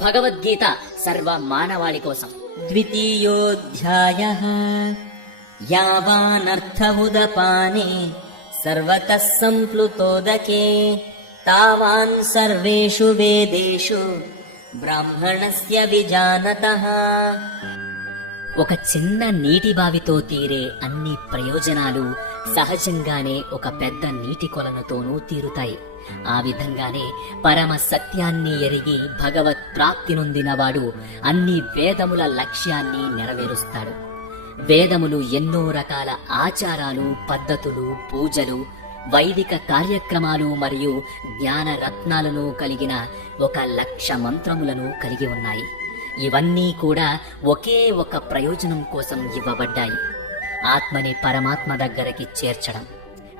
భగవద్గీత సర్వ మానవాళి కోసం. ద్వితీయోऽధ్యాయः యావానర్థముదపానే సర్వతః సంప్లుతోదకే తావాన్ సర్వేషు వేదేషు బ్రాహ్మణస్య విజానతః. ఒక చిన్న నీటి బావితో తీరే అన్ని ప్రయోజనాలు సహజంగానే ఒక పెద్ద నీటి కొలనుతోనూ తీరుతాయి. ఆ విధంగానే పరమ సత్యాన్ని ఎరిగి భగవత్ ప్రాప్తి నొందినవాడు అన్ని వేదముల లక్ష్యాన్ని నెరవేరుస్తాడు. వేదములు ఎన్నో రకాల ఆచారాలు, పద్ధతులు, పూజలు, వైదిక కార్యక్రమాలు మరియు జ్ఞాన రత్నాలను కలిగిన 1,00,000 మంత్రములను కలిగి ఉన్నాయి. ఇవన్నీ కూడా ఒకే ఒక ప్రయోజనం కోసం ఇవ్వబడ్డాయి: ఆత్మని పరమాత్మ దగ్గరికి చేర్చడం.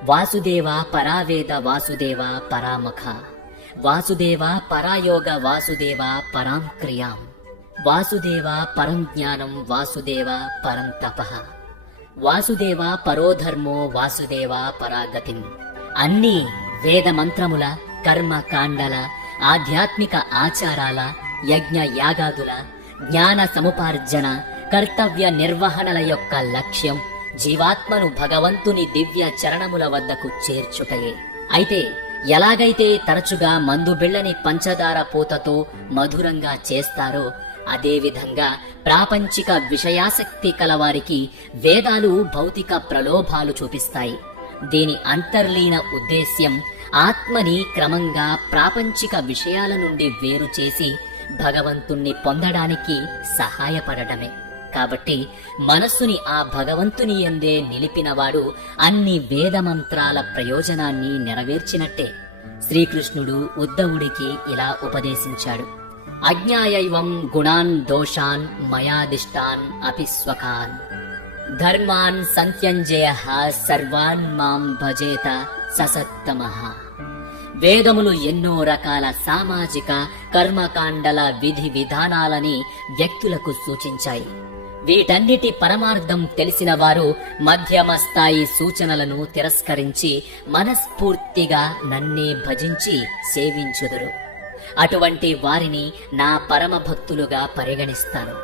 వాసుదేవ పరావేద వాసుదేవ పరామఖ, వాసుదేవ పరాయోగ వాసుదేవ పరాం క్రియాం, వాసుదేవ పరం జ్ఞానం వాసుదేవ పరం తపః, వాసుదేవ పరోధర్మో వాసుదేవ పరాగతిం. అన్నీ వేద మంత్రముల, కర్మకాండల, ఆధ్యాత్మిక ఆచారాల, యజ్ఞ యాగాదుల, జ్ఞాన సముపార్జన, కర్తవ్య నిర్వహణల యొక్క లక్ష్యం జీవాత్మను భగవంతుని దివ్య చరణముల వద్దకు చేర్చుటయే. అయితే ఎలాగైతే తరచుగా మందు బిళ్ళని పంచదార పూతతో మధురంగా చేస్తారో అదేవిధంగా ప్రాపంచిక విషయాసక్తి కలవారికి వేదాలు భౌతిక ప్రలోభాలు చూపిస్తాయి. దీని అంతర్లీన ఉద్దేశ్యం ఆత్మని క్రమంగా ప్రాపంచిక విషయాల నుండి వేరు చేసి భగవంతుణ్ణి పొందడానికి సహాయపడటమే. కాబట్టి మనస్సుని ఆ భగవంతుని యందే నిలిపినవాడు అన్ని వేదమంత్రాల ప్రయోజనాన్ని నెరవేర్చినట్టే. శ్రీకృష్ణుడు ఉద్ధవుడికి ఇలా ఉపదేశించాడు: అజ్ఞాయైవం గుణాన్ దోషాన్ మయాదిష్టాన్ అపి స్వకాన్ ధర్మాన్ సంత్యంజయః సర్వాన్ మాం భజేత ససత్తమః. వేదములు ఎన్నో రకాల సామాజిక కర్మకాండల విధి విధానాలని వ్యక్తులకు సూచించాయి. వీటన్నిటి పరమార్థం తెలిసిన వారు మధ్యమ స్థాయి సూచనలను తిరస్కరించి మనస్ఫూర్తిగా నన్నే భజించి సేవించుదురు. అటువంటి వారిని నా పరమ భక్తులుగా పరిగణిస్తాను.